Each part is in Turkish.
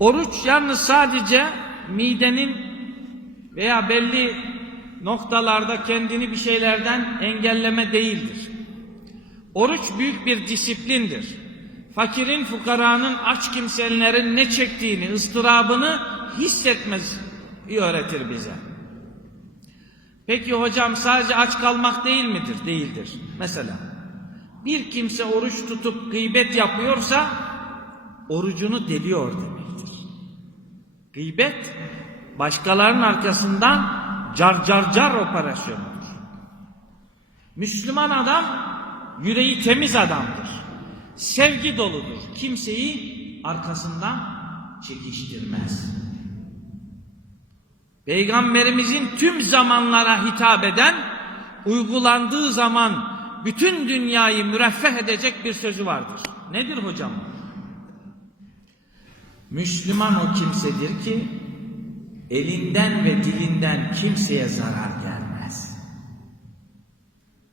Oruç yalnız sadece midenin veya belli noktalarda kendini bir şeylerden engelleme değildir. Oruç büyük bir disiplindir. Fakirin, fukaranın, aç kimselerin ne çektiğini, ıstırabını hissetmez öğretir bize. Peki hocam sadece aç kalmak değil midir? Değildir. Mesela bir kimse oruç tutup gıybet yapıyorsa orucunu deliyor demektir. Gıybet başkalarının arkasından car car car operasyonudur. Müslüman adam yüreği temiz adamdır. Sevgi doludur. Kimseyi arkasından çekiştirmez. Peygamberimizin tüm zamanlara hitap eden, uygulandığı zaman bütün dünyayı müreffeh edecek bir sözü vardır. Nedir hocam? Müslüman o kimsedir ki elinden ve dilinden kimseye zarar gelmez.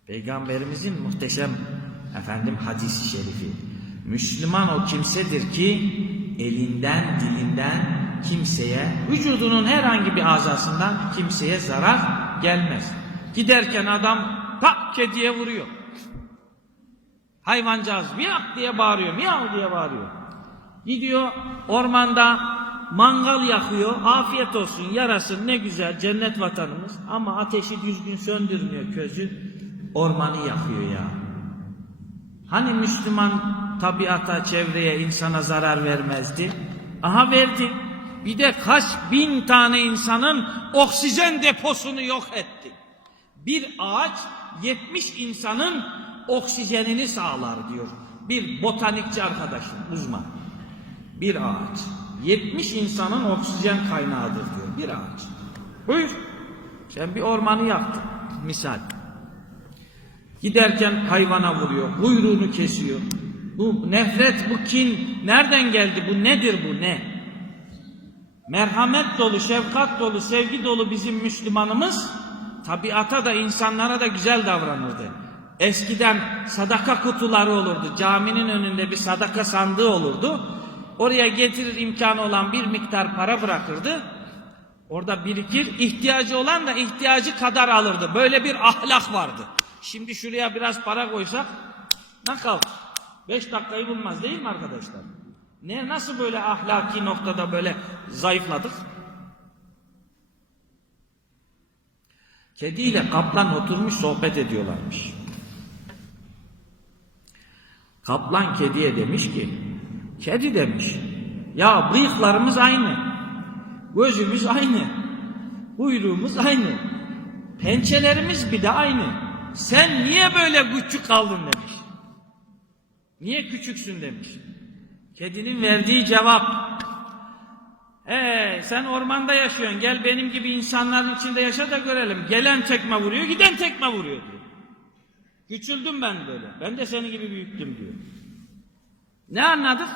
Peygamberimizin muhteşem efendim hadis-i şerifi. Müslüman o kimsedir ki elinden dilinden kimseye vücudunun herhangi bir azasından kimseye zarar gelmez. Giderken adam tak kediye vuruyor. Hayvancağız miyak diye bağırıyor, miyav diye bağırıyor. Gidiyor ormanda mangal yakıyor, afiyet olsun, yarasın ne güzel cennet vatanımız. Ama ateşi düzgün söndürmüyor közü, ormanı yakıyor ya. Hani Müslüman tabiata, çevreye, insana zarar vermezdi? Aha verdi. Bir de kaç bin tane insanın oksijen deposunu yok etti. Bir ağaç 70 insanın oksijenini sağlar diyor. Bir botanikçi arkadaşım, uzman. Bir ağaç. 70 insanın oksijen kaynağıdır diyor. Bir ağaç. Buyur. Sen bir ormanı yaktın. Misal. Giderken hayvana vuruyor. Kuyruğunu kesiyor. Bu nefret, bu kin nereden geldi? Bu nedir bu ne? Merhamet dolu, şefkat dolu, sevgi dolu bizim Müslümanımız tabiata da insanlara da güzel davranırdı. Eskiden sadaka kutuları olurdu. Caminin önünde bir sadaka sandığı olurdu. Oraya getirir imkanı olan bir miktar para bırakırdı. Orada birikir. ihtiyacı olan da ihtiyacı kadar alırdı. Böyle bir ahlak vardı. Şimdi şuraya biraz para koysak nakal. Beş dakikayı bulmaz değil mi arkadaşlar? Ne nasıl böyle ahlaki noktada böyle zayıfladık? Kediyle kaplan oturmuş sohbet ediyorlarmış. Kaplan kediye demiş ki, kedi demiş, ya bıyıklarımız aynı, gözümüz aynı, kuyruğumuz aynı, pençelerimiz bir de aynı. Sen niye böyle küçük kaldın demiş. Niye küçüksün demiş. Kedinin verdiği cevap, ee, sen ormanda yaşıyorsun, gel benim gibi insanların içinde yaşa da görelim. Gelen tekme vuruyor, giden tekme vuruyor diyor. Küçüldüm ben böyle. Ben de senin gibi büyüktüm diyor. Ne anladık?